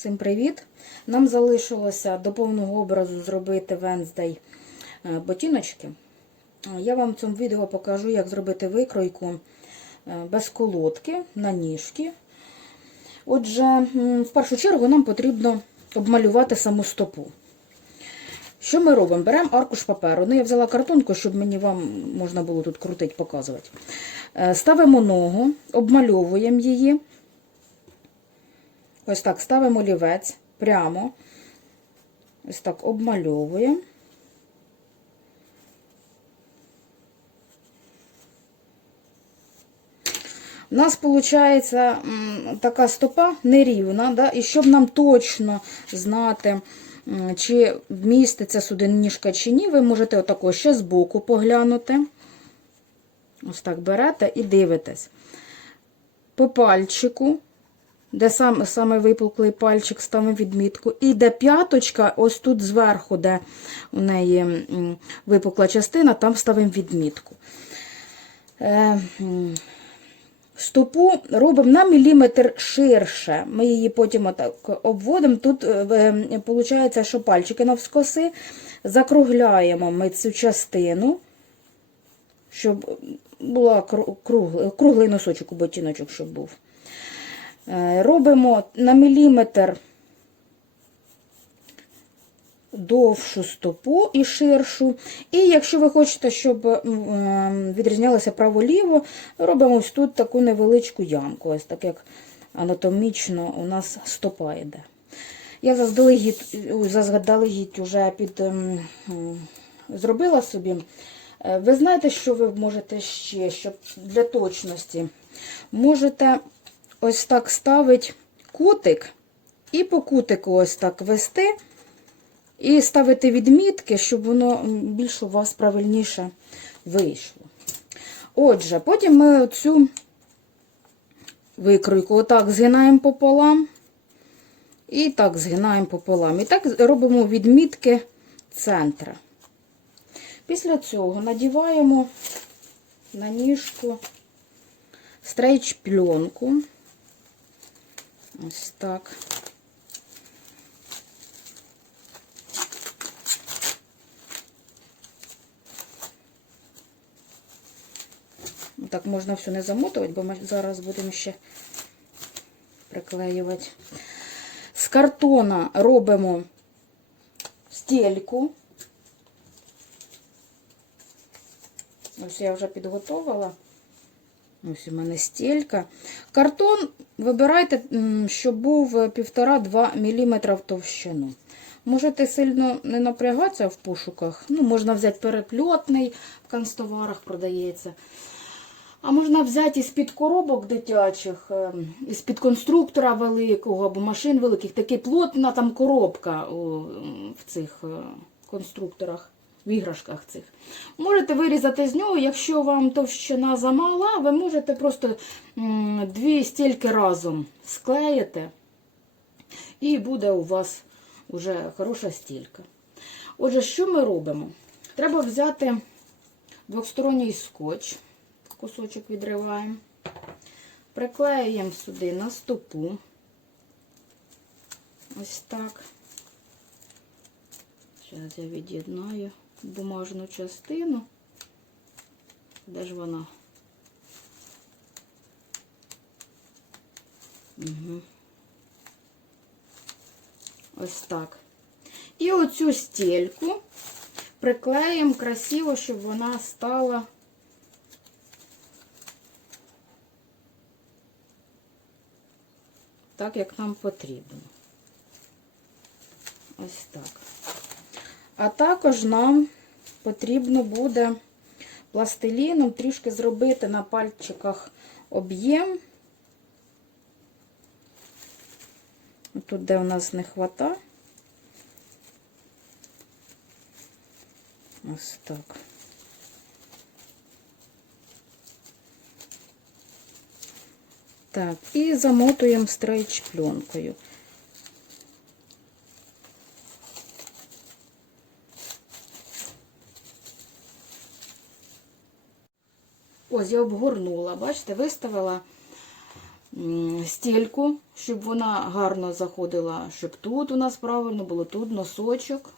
Всім привіт! Нам залишилося до повного образу зробити Wednesday е, ботиночки. Е, Я вам в цьому відео покажу, як зробити викройку е, без колодки на ніжки. Отже, в першу чергу нам потрібно обмалювати саму стопу. Що ми робимо? Беремо аркуш паперу. Ну, я взяла картонку, щоб мені вам можна було тут крутити, показувати. Е, Ставимо ногу, обмальовуємо її. Ось так ставимо олівець прямо. Ось так обмальовуємо. У нас виходить така стопа нерівна, да? і щоб нам точно знати, чи вміститься сюди ніжка чи ні, ви можете отако ще збоку поглянути. Ось так берете і дивитесь. По пальчику, де сам, саме випуклий пальчик, ставимо відмітку. І де п'яточка, ось тут зверху, де у неї випукла частина, там ставимо відмітку. Е, Стопу робимо на міліметр ширше. Ми її потім отак обводимо. Тут виходить, що пальчики навскоси. Закругляємо ми цю частину, щоб була круглий, круглий носочок у ботиночок, щоб був. Е, Робимо на міліметр довшу стопу і ширшу. І якщо ви хочете, щоб відрізнялося право-ліво, робимо ось тут таку невеличку ямку, ось так як анатомічно у нас стопа йде. Я заздалегідь, заздалегідь уже під, м, м, зробила собі. Е, Ви знаєте, що ви можете ще, щоб для точності. Можете ось так ставити кутик і по кутику ось так вести. І ставити відмітки, щоб воно більш у вас правильніше вийшло. Отже, потім ми цю викройку отак згинаємо пополам. І так згинаємо пополам. І так робимо відмітки центра. Після цього надіваємо на ніжку стрейч пленку. Ось так. Так можна все не замотувати, бо ми зараз будемо ще приклеювати. З картона робимо стельку. Ось я вже підготувала. Ось у мене стелька. Картон вибирайте, щоб був 1,5-2 мм товщину. Можете сильно не напрягатися в пошуках. Ну, Можна взяти перепльотний, в канцтоварах продається. А можна взяти із-під коробок дитячих, ем, із-під конструктора великого або машин великих, така плотна там коробка в цих е, конструкторах, в іграшках цих. Можете вирізати з нього, якщо вам товщина замала, ви можете просто дві стільки разом склеїти, і буде у вас вже хороша стілька. Отже, що ми робимо? Треба взяти двосторонній скотч кусочок відриваємо, приклеюємо сюди на стопу. Ось так. Зараз я від'єднаю бумажну частину. Де ж вона? Угу. Ось так. І оцю стельку приклеїмо красиво, щоб вона стала так, як нам потрібно. Ось так. А також нам потрібно буде пластиліном трішки зробити на пальчиках об'єм. Тут, де у нас не хвата. Ось так. Так, і замотуємо стрейч пленкою. Ось я обгорнула, бачите, виставила стільку, щоб вона гарно заходила, щоб тут у нас правильно було, тут носочок.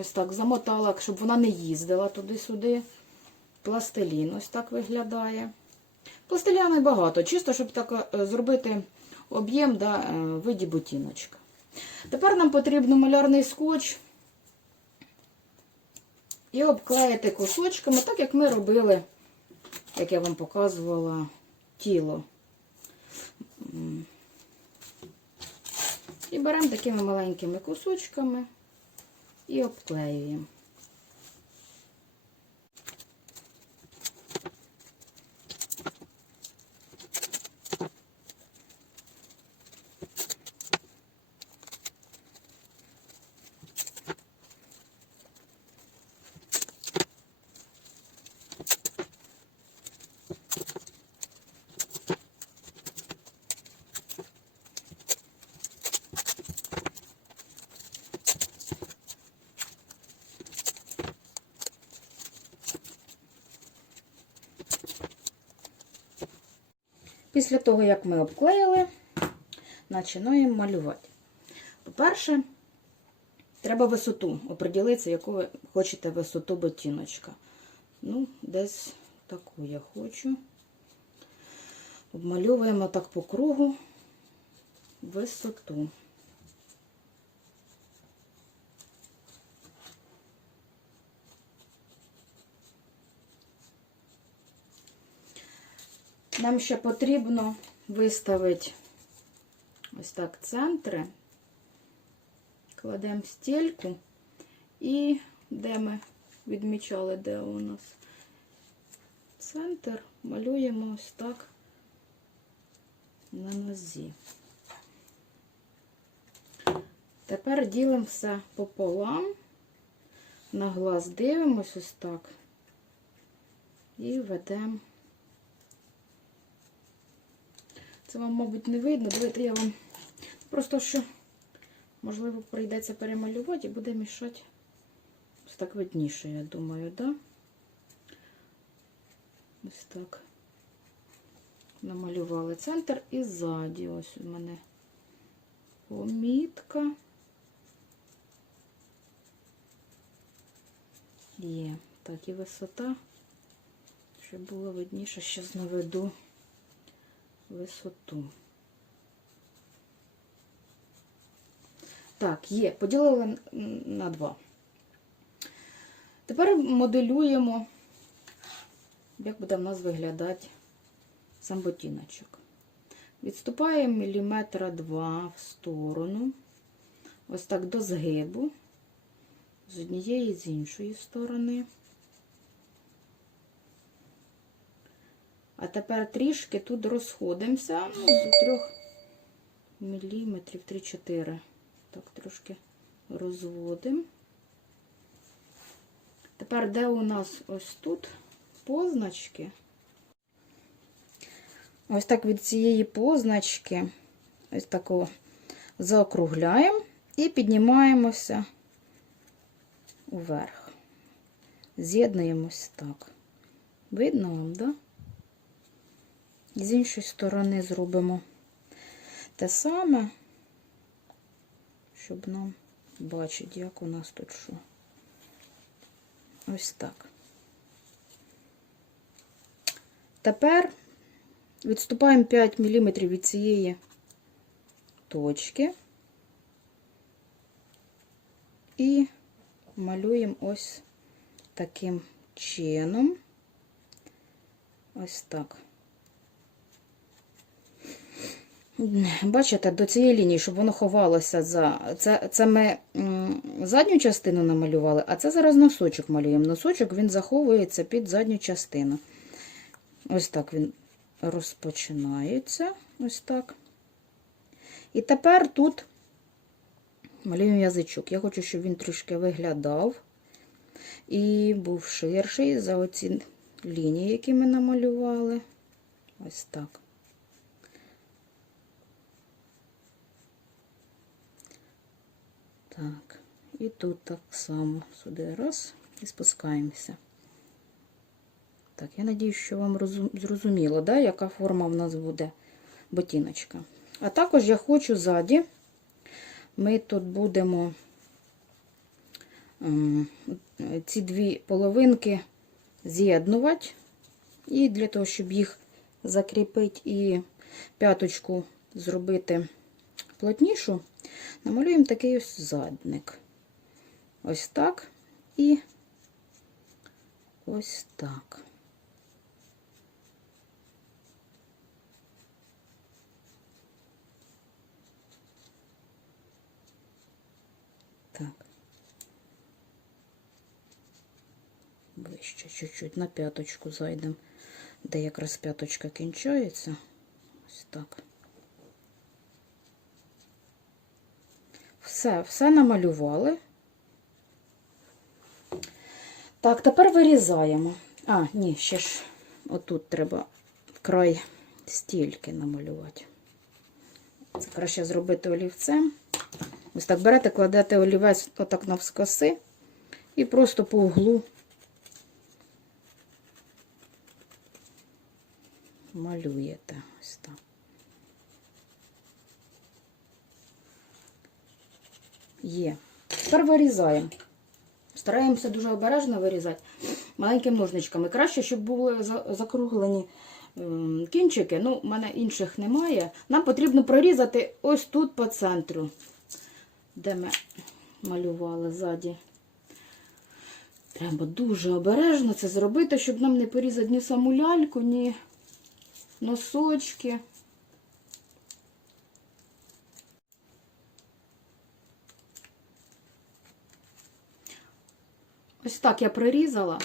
Ось так замотала, щоб вона не їздила туди-сюди. Пластилін ось так виглядає. Пластиля небагато, чисто, щоб так е, зробити об'єм да, е, виді ботиночка. Тепер нам потрібно малярний скотч і обклеїти кусочками, так як ми робили, як я вам показувала, тіло. І беремо такими маленькими кусочками і обклеюємо. Після того, як ми обклеїли, починаємо малювати. По-перше, треба висоту. Оприділитися, яку ви хочете висоту ботиночка. Ну, десь таку я хочу. Обмальовуємо так по кругу висоту. Нам ще потрібно виставити ось так центри. Кладемо стільку і де ми відмічали, де у нас центр, малюємо ось так на нозі. Тепер ділимо все пополам, на глаз дивимось ось так і ведемо. Це вам, мабуть, не видно. Давайте я вам просто що, можливо, прийдеться перемалювати і буде мішати. Ось так видніше, я думаю, да? Ось так. Намалювали центр і ззаді. Ось у мене помітка. Є. Так, і висота. Щоб було видніше, зараз наведу висоту. Так, є, поділили на два. Тепер моделюємо, як буде в нас виглядати сам ботиночок. Відступаємо міліметра два в сторону, ось так до згибу, з однієї з іншої сторони. А тепер трішки тут розходимося, ну, до 3 міліметрів, 3-4. Так, трошки розводимо. Тепер, де у нас ось тут позначки, ось так від цієї позначки, ось такого заокругляємо і піднімаємося вверх. З'єднуємось так. Видно вам, так? Да? І з іншої сторони зробимо те саме, щоб нам бачити, як у нас тут що. Ось так. Тепер відступаємо 5 мм від цієї точки і малюємо ось таким чином. Ось так. Бачите, до цієї лінії, щоб воно ховалося за. Це це ми задню частину намалювали, а це зараз носочок малюємо. Носочок він заховується під задню частину. Ось так він розпочинається. Ось так. І тепер тут малюємо язичок. Я хочу, щоб він трошки виглядав і був ширший за оці лінії, які ми намалювали. Ось так. Так, і тут так само сюди раз і спускаємося. Так, я надію, що вам зрозуміло, да, яка форма в нас буде ботиночка. А також я хочу ззаді, ми тут будемо ем, ці дві половинки з'єднувати. І для того, щоб їх закріпити і п'яточку зробити плотнішу, намалюємо такий ось задник. Ось так і ось так. Так. Вище чуть-чуть на п'яточку зайдемо, де якраз п'яточка кінчається. Ось так. Все, все намалювали. Так, тепер вирізаємо. А, ні, ще ж отут треба край стільки намалювати. Це краще зробити олівцем. Ось так берете, кладете олівець отак навскоси і просто по углу малюєте. Ось так. Є. Тепер вирізаємо. Стараємося дуже обережно вирізати маленькими ножничками. Краще, щоб були закруглені ем, кінчики. Ну, в мене інших немає. Нам потрібно прорізати ось тут по центру, де ми малювали ззаді. Треба дуже обережно це зробити, щоб нам не порізати ні саму ляльку, ні носочки. Ось так я прорізала.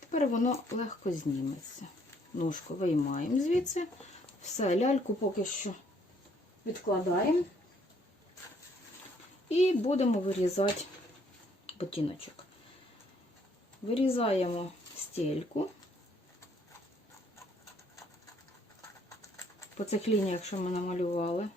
Тепер воно легко зніметься. Ножку виймаємо звідси. Все, ляльку поки що відкладаємо. І будемо вирізати ботиночок. Вирізаємо стельку. По цих лініях, що ми намалювали.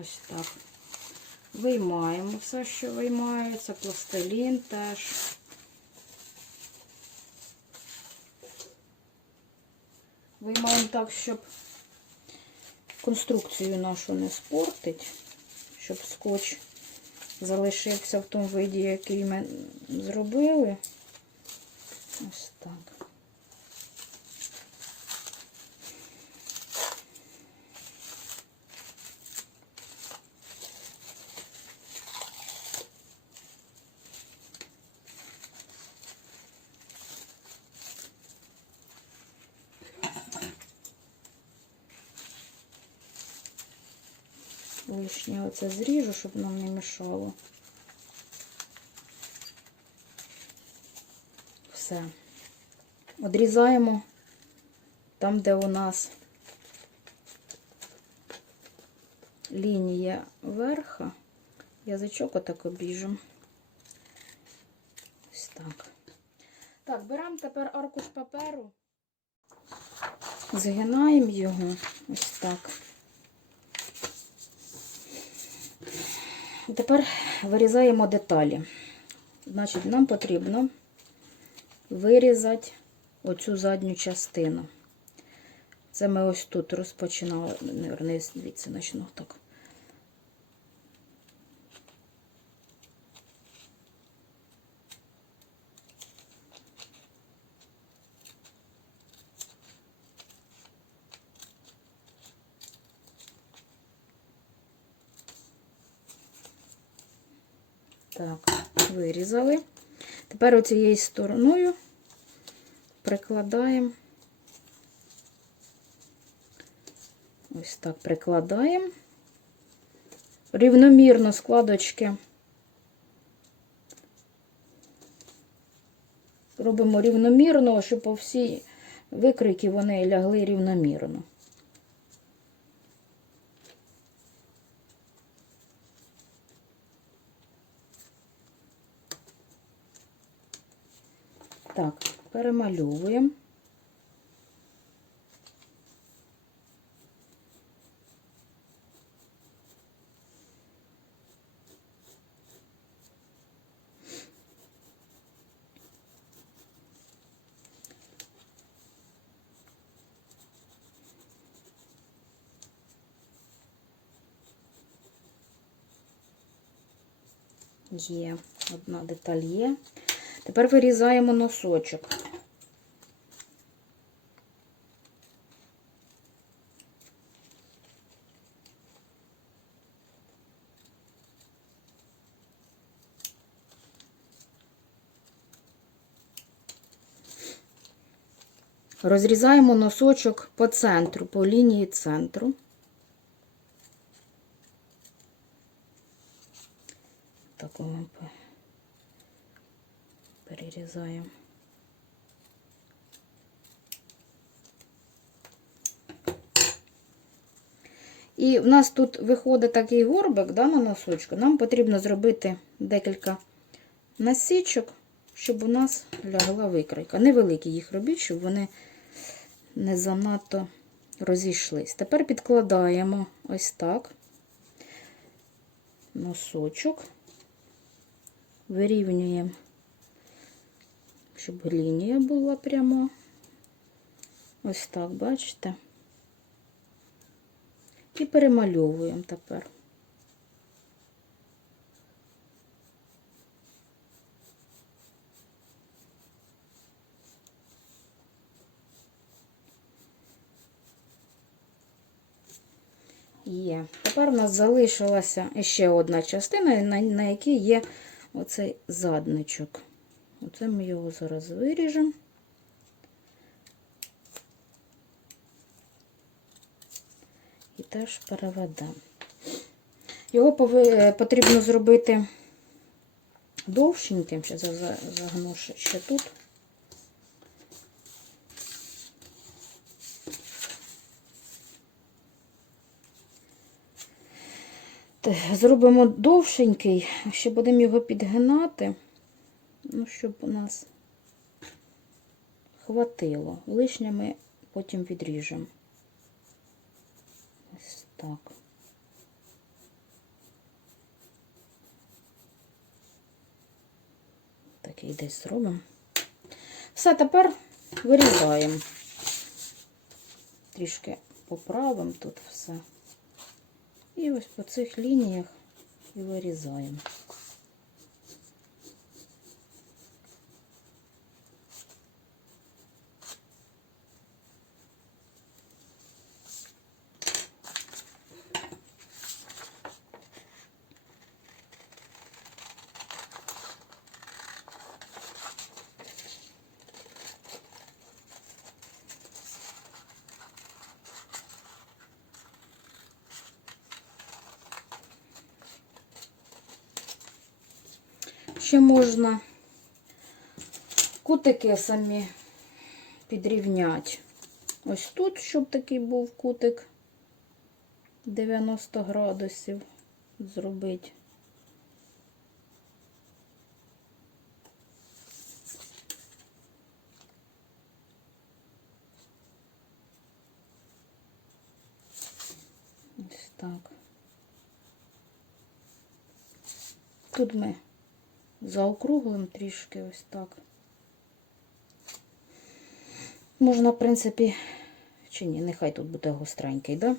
Ось так. Виймаємо все, що виймається, пластилін теж. Виймаємо так, щоб конструкцію нашу не спортить, щоб скотч залишився в тому виді, який ми зробили. Ось так. Лишнє оце зріжу, щоб нам не мішало. Все. Одрізаємо там, де у нас лінія верха. Язичок отак обіжемо. Ось так. Так, беремо тепер аркуш паперу, згинаємо його ось так. Тепер вирізаємо деталі. Значить, нам потрібно вирізати оцю задню частину. Це ми ось тут розпочинали, не звідси так. Так, вирізали. Тепер оцією стороною прикладаємо. Ось так прикладаємо. Рівномірно складочки. Робимо рівномірно, щоб по всій викройки вони лягли рівномірно. Так, перемальовуємо. Є одна деталь є. Тепер вирізаємо носочок. Розрізаємо носочок по центру, по лінії центру. Так ми пе- перерізаємо. І в нас тут виходить такий горбик да, на носочку. Нам потрібно зробити декілька насічок, щоб у нас лягла викройка. Невеликі їх робіть, щоб вони не занадто розійшлись. Тепер підкладаємо ось так носочок, вирівнюємо, щоб лінія була прямо. Ось так, бачите? І перемальовуємо тепер. Є. Тепер у нас залишилася ще одна частина, на, на якій є оцей задничок. Оце ми його зараз виріжемо. І теж переведемо. Його потрібно зробити довшеньким, ще за- за- загну ще тут. Зробимо довшенький, ще будемо його підгинати, ну, щоб у нас хватило. Лишнє ми потім відріжемо. Ось так. Такий десь зробимо. Все, тепер вирізаємо. Трішки поправимо тут все. І ось по цих лініях і вирізаємо. Ще можна кутики самі підрівняти. Ось тут, щоб такий був кутик 90 градусів зробити. Ось так. Тут ми заокруглим трішки ось так. Можна, в принципі, чи ні, нехай тут буде гостренький, да?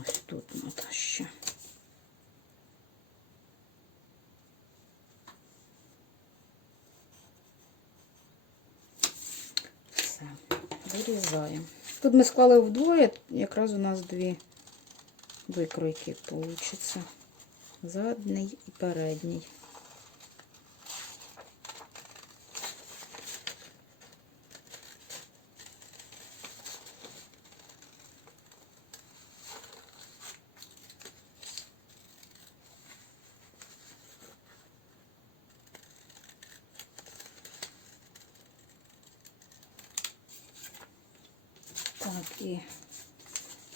Ось тут треба ще. Все, вирізаємо. Тут ми склали вдвоє, якраз у нас дві викройки получиться. Задній і передній. Так, і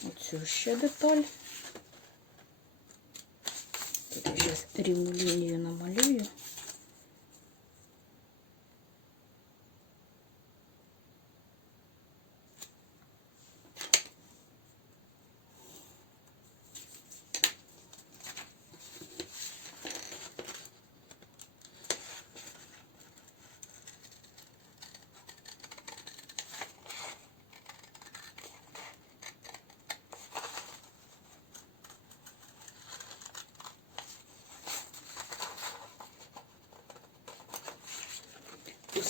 оцю ще деталь. Тут я зараз рівну лінію намалюю.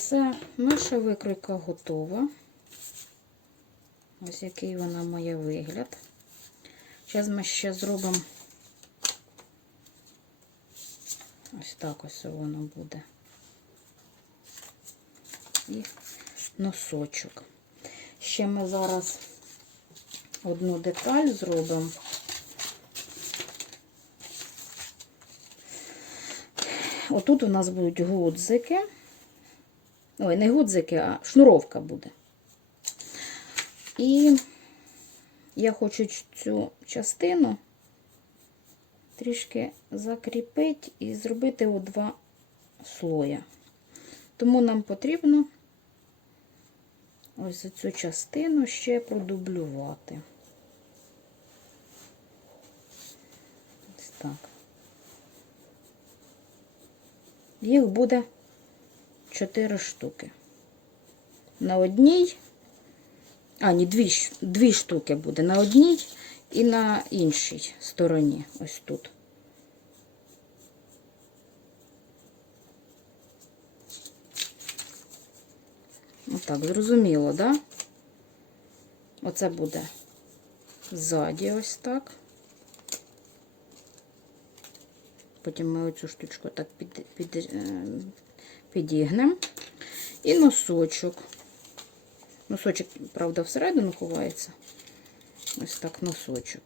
Все, наша викройка готова. Ось який вона має вигляд. Зараз ми ще зробимо ось так ось воно буде. І носочок. Ще ми зараз одну деталь зробимо. Отут у нас будуть гудзики. Ой, не гудзики, а шнуровка буде. І я хочу цю частину трішки закріпити і зробити у два слоя. Тому нам потрібно ось цю частину ще продублювати. Ось так. Їх буде 4 штуки. На одній, а, ні, дві, дві штуки буде. На одній і на іншій стороні. Ось тут. Отак, зрозуміло, да? Оце буде ззаді ось так. Потім ми оцю штучку так під, під, е, підігнемо. І носочок. Носочок, правда, всередину ховається. Ось так носочок.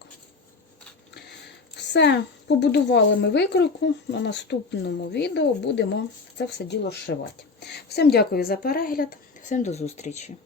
Все, побудували ми викройку. На наступному відео будемо це все діло зшивати. Всім дякую за перегляд, всім до зустрічі!